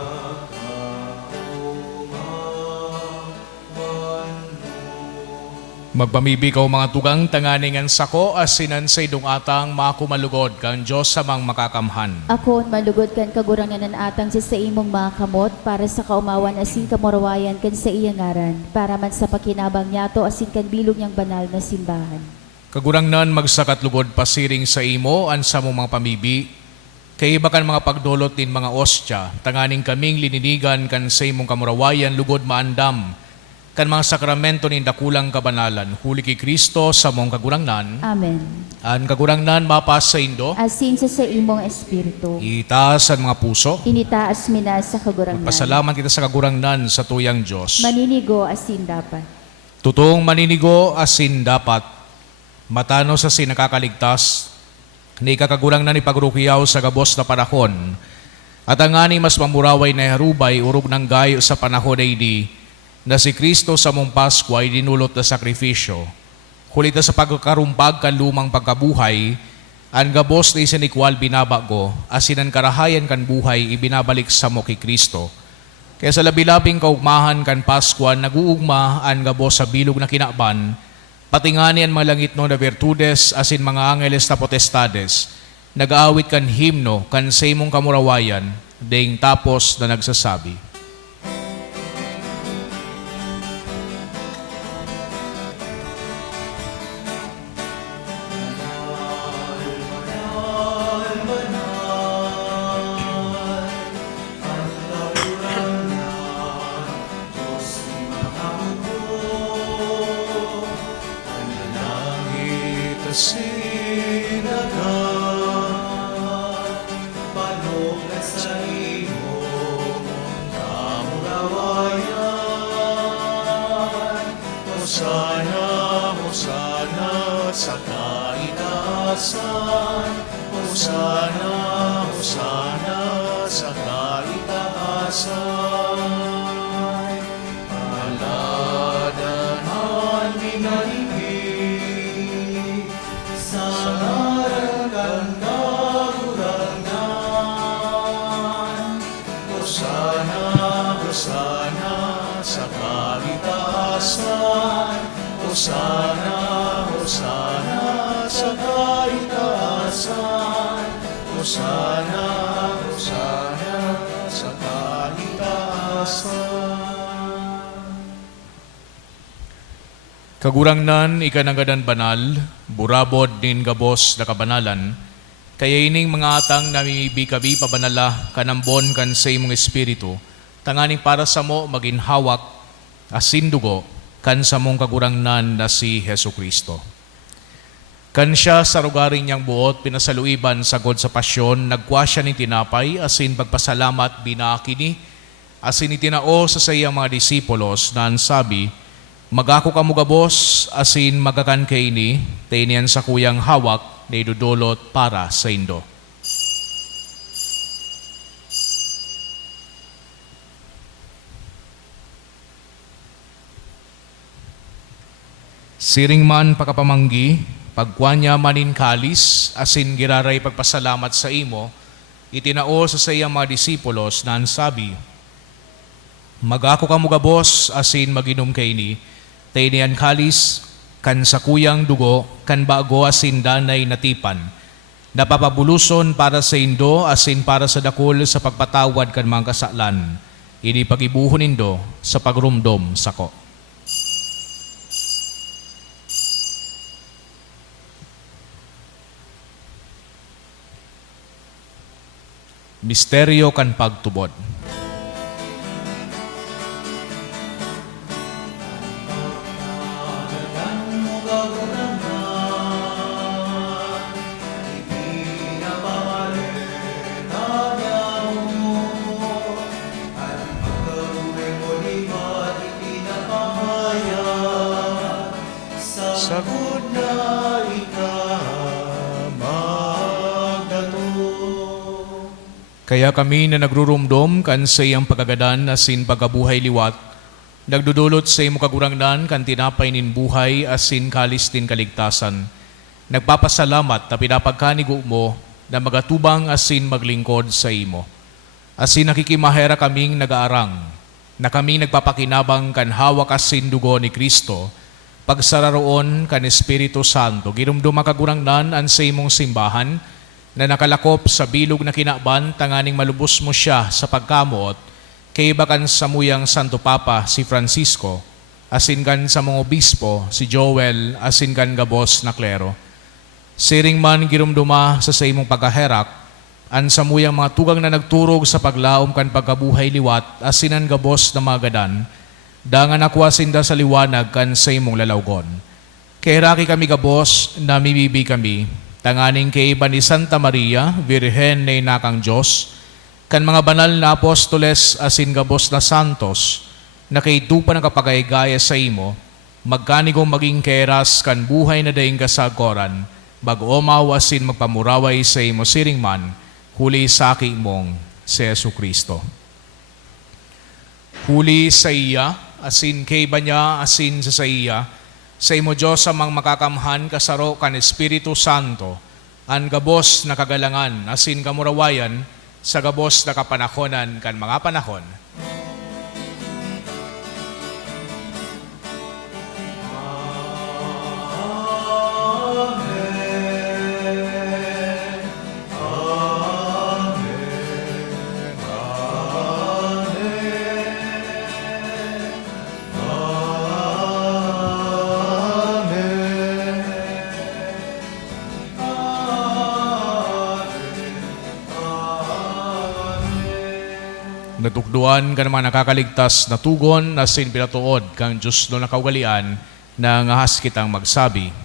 kaumawan mo. Magpamibi ka mga tugang tanganingan sako asinan sa idong atang makumalugod kang Diyos sa mang makakamhan. Ako malugod kan kagurangan ng atang sa imong mga kamot para sa kaumawan asin kamurawayan kan sa iyang ngaran para man sa pakinabang niyato asin kan bilog niyang banal na simbahan. Kagurangnan magsakat lugod pasiring sa imo an sa mong mga pamibi, kay iba kan mga pagdolot din mga ostya, tanganing kaming lininigan kan sa imong kamurawayan lugod maandam, kan mga sakramento ni dakulang kabanalan, huli kay Kristo sa mong kagurangnan, Amen. an kagurangnan mapas sa indo, Asin sa imong espiritu. itaas ang mga puso, Initaas mina sa kagurangan. pasalamat kita sa kagurangnan sa tuyang Diyos. Maninigo asin dapat. Totoong maninigo asin dapat, matano sa sinakakaligtas, ni kakagurang na ni pagrukiyaw sa gabos na panahon, at ang ani mas mamuraway na harubay urog ng gayo sa panahon ay di, na si Kristo sa mong Pasko ay dinulot na sakripisyo. Kulita sa pagkarumpag kan lumang pagkabuhay, ang gabos na isinikwal binabago, asinan karahayan kan buhay ibinabalik sa mo kay Kristo. Kaya sa labi-labing kaugmahan kan Pasko, naguugma ang gabos sa bilog na kinaban, pati nga niyan mga langit no na virtudes asin mga angeles na potestades, nag-aawit kan himno kan sa imong kamurawayan, ding tapos na nagsasabi. Hosana, Hosana sa kaitaasan. Hosana, Hosana sa kaitaasan. Paladanan minaligid sa ngaran kang kagurangan. Hosana, Hosana sa kaitaasan. Hosana, Hosana sa kaitaasan. Hosana, Hosana sa kaitaasan. Kagurangnan ikanagadan banal, burabod nin gabos na kabanalan, kaya ining mga atang namimibikabi pabanala kanambon kan sa imong espiritu, tanganing para sa mo maginhawak asin dugo kan sa mong kagurangnan na si Hesu Kristo. Kan siya sa rugaring niyang buot, pinasaluiban sagod sa pasyon, nagkwa siya ni tinapay, asin pagpasalamat binakini, asin itinao sa sayang mga disipulos na ansabi, magako ka mugabos, asin magakan kaini, tainian sa kuyang hawak, na idudulot para sa indo. Siring man pakapamanggi, pagkuanya manin kalis, asin giraray pagpasalamat sa imo, itinao sa sayang mga disipulos na ansabi, magako ka mugabos, asin maginom kaini, tainian kalis, kan sa kuyang dugo, kan bago asin danay natipan, napapabuluson para sa indo, asin para sa dakol sa pagpatawad kan mga kasalan, ini pagibuhon indo sa pagrumdom sako. Misteryo kan pagtubod. Sagod na ikamagdato. Kaya kami na nagrurumdom kan sa iyang pagagadan asin pagabuhay liwat, nagdudulot sa imo kagurangnan kan tinapay nin buhay asin kalis tin kaligtasan. Nagpapasalamat na pinapagkanigo mo na magatubang asin maglingkod sa imo. Asin nakikimahera kaming nagaarang, na kami nagpapakinabang kan hawak asin dugo ni Kristo, pagsararoon kan Espiritu Santo, girumduma kagurangnan an sa imong simbahan, na nakalakop sa bilog na kinaban, tanganing malubos mo siya sa pagkamuot, kay bakan sa muyang Santo Papa si Francisco, asin kan sa mga obispo si Joel, asin kan gabos na klero. Siring man girumduma sa imong pagkaherak, an sa muyang mga tugang na nagturog sa paglaom kan pagkabuhay liwat, asinan gabos na magadan, dangan akwasinda sa liwanag kan sa imong lalawgon. Kaya kami gabos, namibibi kami, tanganing kay iba ni Santa Maria, Virhen na inakang Diyos, kan mga banal na apostoles asin gabos na santos, na kay tupa ng kapagaygaya sa imo, magkanigong maging keras kan buhay na daing kasagoran, bag-omaw asin magpamuraway sa imo siring man, huli sa mong si Yesu Kristo. Huli sa iya, asin kay ba niya, asin sa iya, sa imo Diyos amang makakamhan kasaro kan Espiritu Santo, an gabos na kagalangan, asin kamurawayan, sa gabos na kapanahonan kan mga panahon. Natukduan ka naman nakakaligtas na tugon na sin pinatuod kang Diyos no nakaugalian na ngahas kitang magsabi.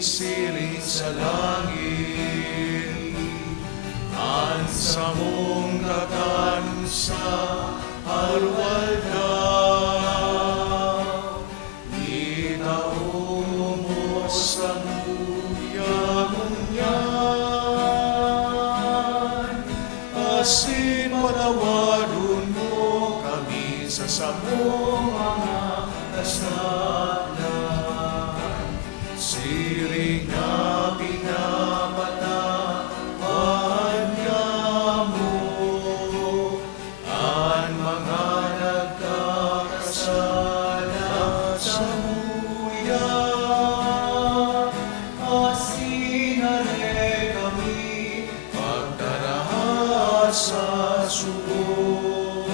Sirit sa langit, ang samong kakanusa arwalda, itaumos ang buyamunya, siring na pinapatawan niya mo ang mga nagkakasala sa buya. Asinare kami pagdarahas sa sugo,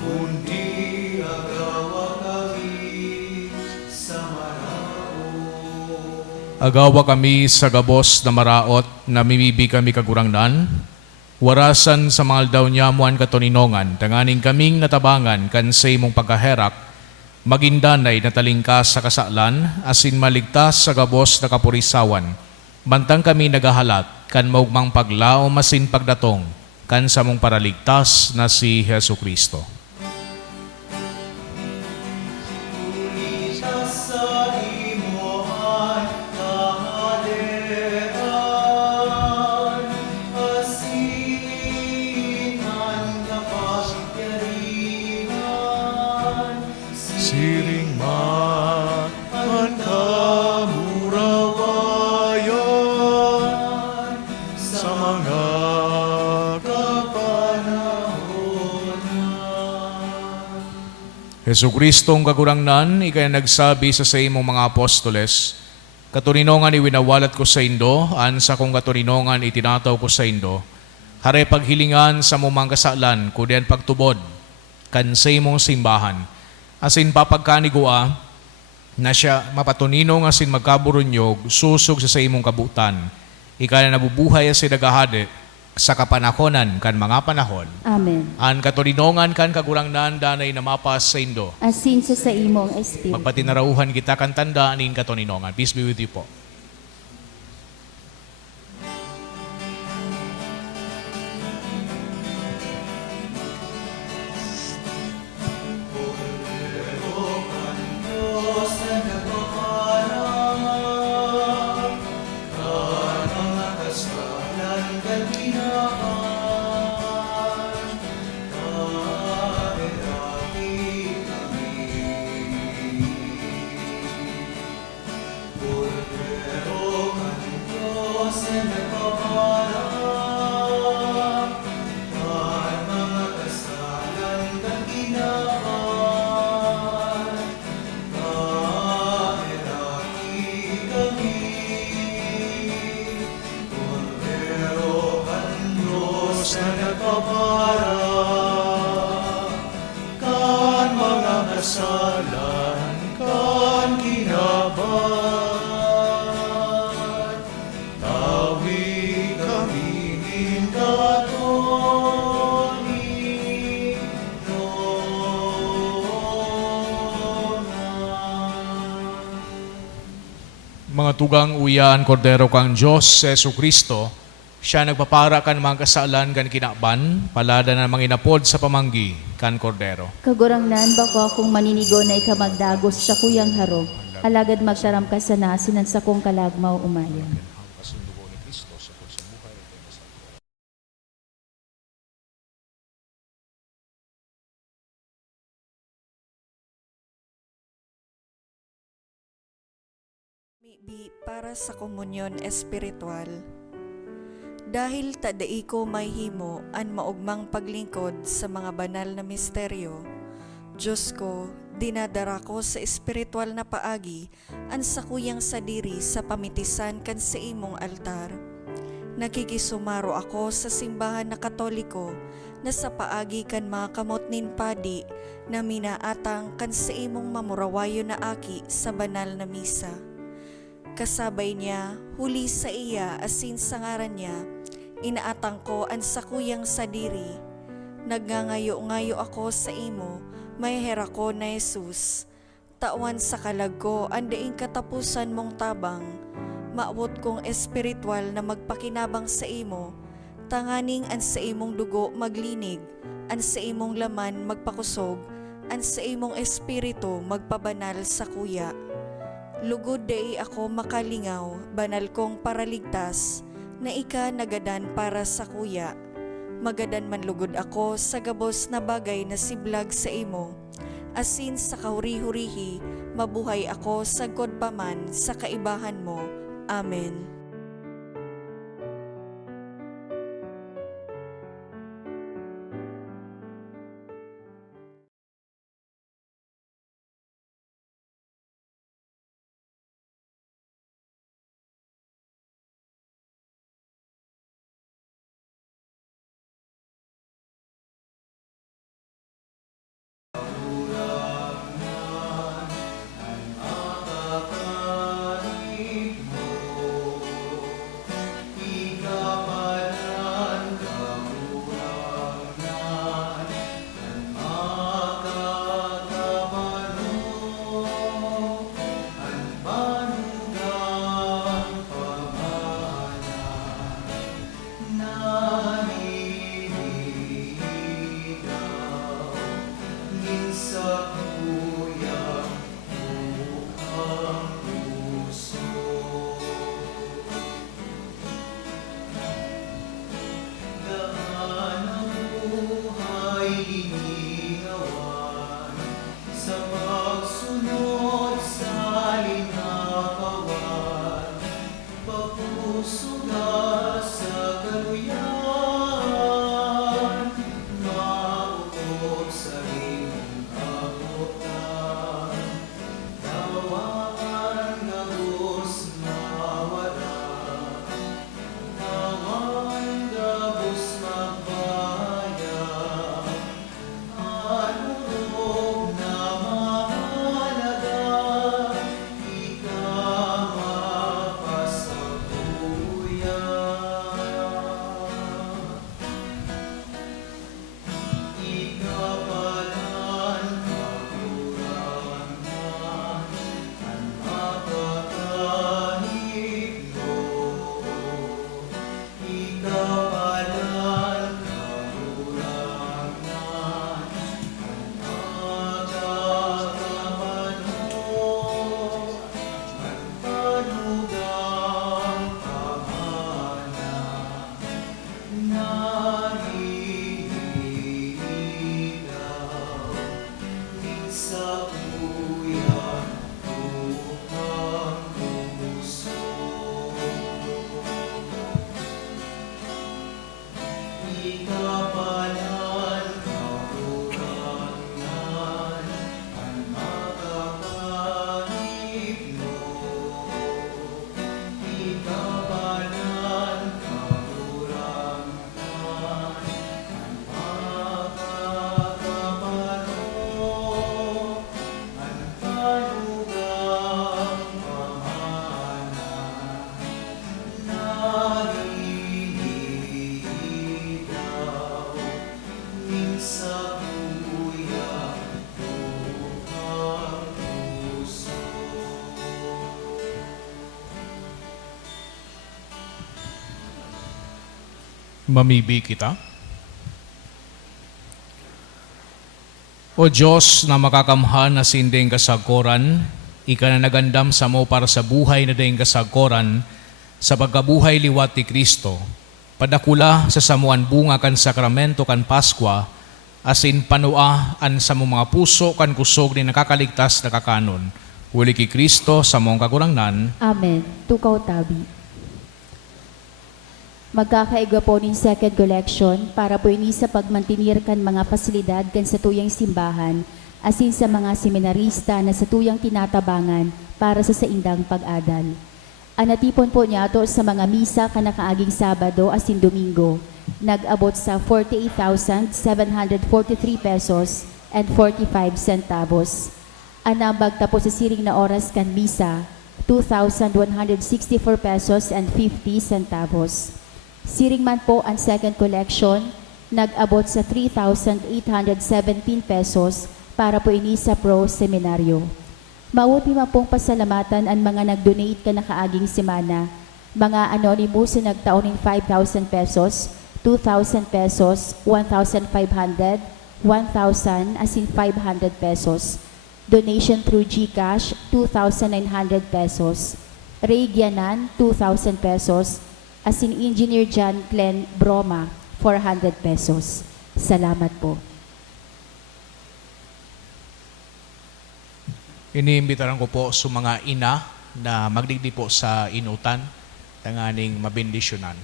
kundi agawa kami sa marao. Agawa kami sa gabos na maraot, namimibi kami kagurangnan, warasan sa mga aldaw nyamuan katoninongan, tanganing kaming natabangan kan sa imong pagkaherak, magindanay na talingkas sa kasalan, asin maligtas sa gabos na kapurisawan. Bantang kami nagahalat, kan maugmang paglao masin pagdatong, kan sa mong paraligtas na si Hesu Kristo. Sa imohan kahaleran, asinan kapangyarihan, siring man kamurawayan sa mga kapanahonan. Hesu Kristong kagurangnan, ikay nagsabi sa imong mga apostoles, katuninongan iwinawalat ko sa indo, an sa kong katuninongan itinataw ko sa indo, hare paghilingan sa mumang kasalan, kudian pagtubod, kan sa imong simbahan, asin papagkanigua, na siya mapatuninong asin magkaburunyog, susog sa imong kabutan, ikay na nabubuhay asin nagahade, sa kapanahonan kan mga panahon, Amen. an katuninongan kan kagurangnan danay na mapas sa indo. Asin sa imong espiritu. Magpatinarauhan kita kan tanda aning katuninongan. Peace be with you po. Diyos na nagpaparang, kan mga kasalan kaginahan, kaheraki kami. Cordero kan Diyos na nagpaparang, kan mga kasalan kaginahan, kaheraki kami. Cordero kan Diyos na nagpaparang, kan mga kasalan kan ginaban, tawi kami Mga tugang uyan, Kordero kang Diyos, Yesu Kristo, siya nagpapara kan mga kasalan kan kinaban, palada na mga inapod sa pamanggi kan Kordero. Kagurangnan ba ko akong maninigo na ikamagdagos sa kuyang harog, alagad magtaram ka sa nasinan sa kong kalagmaw umayan. Mibi para sa komunyon espiritual. Dahil tadai ko may himo an maugmang paglingkod sa mga banal na misteryo, Diyos ko, dinadara ko sa espiritual na paagi an sakuyang sadiri sa pamitisan kan sa imong altar. Nakikisumaro ako sa simbahan na Katoliko na sa paagi kan mga kamot nin padi na minaatang kan sa imong mamurawayo na aki sa banal na misa. Kasabay niya, huli sa iya asin sa ngaran niya, inaatang ko ang sakuyang sadiri. Nagngangayo-ngayo ako sa imo, may hera ko na Jesus. Tawan sa kalag ko, andaing katapusan mong tabang. Maabot kong espiritual na magpakinabang sa imo, tanganing an sa imong dugo maglinig, an sa imong laman magpakusog, an sa imong espiritu magpabanal sa kuya. Lugod dai ako makalingaw, banal kong paraligtas, na ika nagadan para sa kuya. Magadan man lugod ako sa gabos na bagay na siblag sa imo, asin sa kahuri-hurihi, mabuhay ako sagkod pa man sa kaibahan mo. Amen. Mamibi kita. O Diyos na makakamhan na sinding kasagkoran, ika na nagandam sa mo para sa buhay na daing kasagkoran, sa pagkabuhay liwat ti Kristo, padakula sa samuan bunga kan sakramento kan Paskwa, asin panua an sa mo mga puso kan kusog ni nakakaligtas na kakanon. Huli ki Kristo sa mong kagurangnan. Amen. Tukaw tabi. Magkakaigwa po ng second collection para po ini sa pagmantinir kan mga pasilidad kan sa tuyang simbahan asin sa mga seminarista na sa tuyang tinatabangan para sa saindang pag-adal. Anatipon po niya to sa mga misa kanakaaging Sabado asin Domingo. Nag-abot sa 48,743 pesos and 45 centavos. Anambag tapos sa siring na oras kan misa, 2,164 pesos and 50 centavos. Siring man po ang second collection, nag-abot sa 3,817 pesos para po ini sa pro seminaryo. Mauti man pong pasalamatan ang mga nag-donate ka na kaaging semana. Mga anonymous na nagtaon ng 5,000 pesos, 2,000 pesos, 1,500, 1,000 as in 500 pesos. Donation through GCash, 2,900 pesos. Ray Gianan, 2,000 pesos. As in Engineer John Glenn Broma, 400 pesos. Salamat po. Iniimbitaran ko po sa mga ina na magdigdi po sa inutan, tanganing mabindisyonan.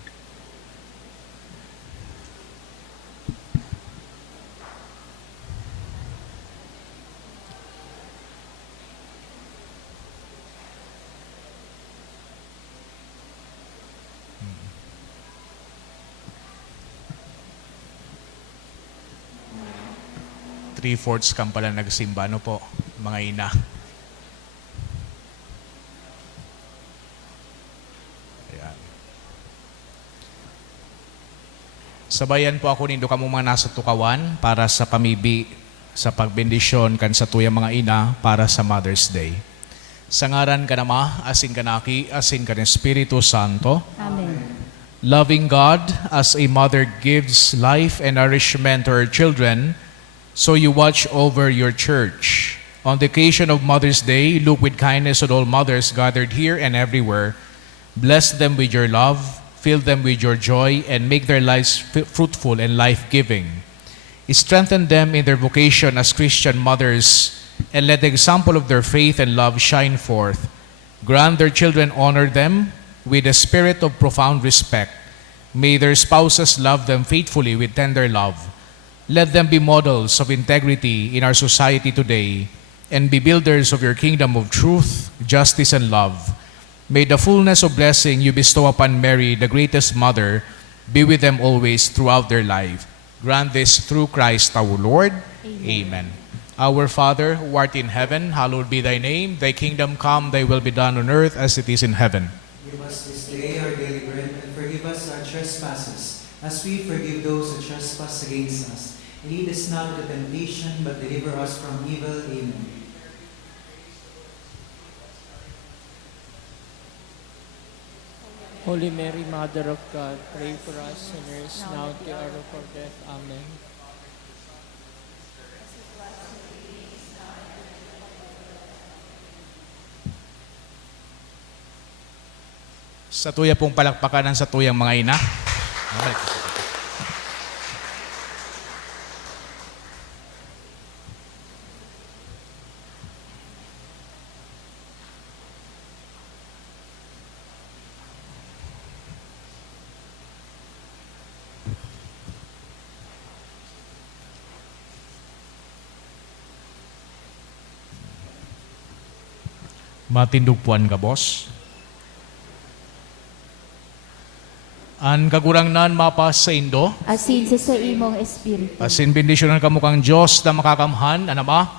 Three-fourths kang pala nagsimba, ano po, mga ina. Ayan. Sabayan po ako nindo kamo mga nasa tukawan para sa pamibi, sa pagbendisyon kan sa tuyang mga ina para sa Mother's Day. Sa ngaran ka nama, asin kanaki, asin ka ng Espiritu Santo. Amen. Loving God, as a mother gives life and nourishment to her children, so you watch over your church. On the occasion of Mother's Day, look with kindness on all mothers gathered here and everywhere. Bless them with your love, fill them with your joy, and make their lives fruitful and life-giving. Strengthen them in their vocation as Christian mothers, and let the example of their faith and love shine forth. Grant their children honor them with a spirit of profound respect. May their spouses love them faithfully with tender love. Let them be models of integrity in our society today and be builders of your kingdom of truth, justice, and love. May the fullness of blessing you bestow upon Mary, the greatest mother, be with them always throughout their life. Grant this through Christ our Lord. Amen. Our Father, who art in heaven, hallowed be thy name. Thy kingdom come, thy will be done on earth as it is in heaven. Give us this day our daily bread, and forgive us our trespasses, as we forgive those who trespass against us. And lead us not into temptation, but deliver us from evil. Amen. Holy Mary, Mother of God, pray for us sinners, now at the hour of our death. Amen. Sa tuya pong palakpakan ng sa tuyang mga ina. Balik. Matindugpuan ka, boss. An kagurangnan mapas sa Indo, Asin sa imong espiritu. asin bendisyonan ka mukang Diyos na makakamhan, anama,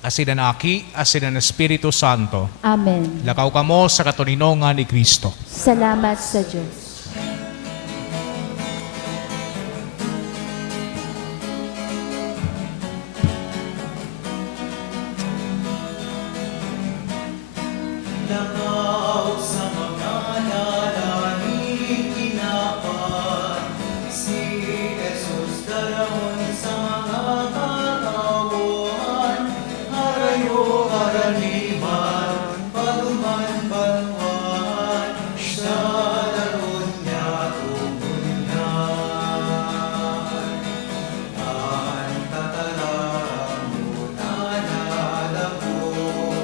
asin ang Aki, asin ang Espiritu Santo. Amen. Lakaw ka mo sa katuninongan ni Kristo. Salamat sa Diyos. Langaw sa mga nalangin kinapan, si Jesus darahon sa mga katawan, harayo haraniman, paduman banwan, siya daron niya tumunyan. Ang tatarang muna nalabo,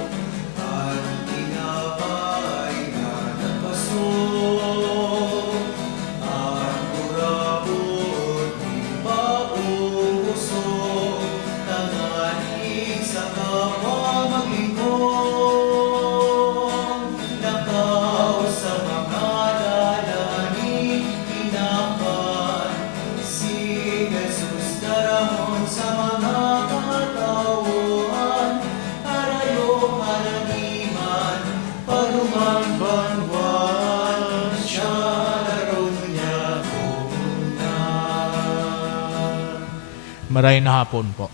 ang tinapay na nagpasok, ang kurabot ni baong usok, tanganig sa kapwa maglingkod. Lakaw sa mga dalangin kinapan, si Jesus darahon sa mga katawan, harayo haraniman, palumang banwan, siya daron niya punan. Maray na hapon po.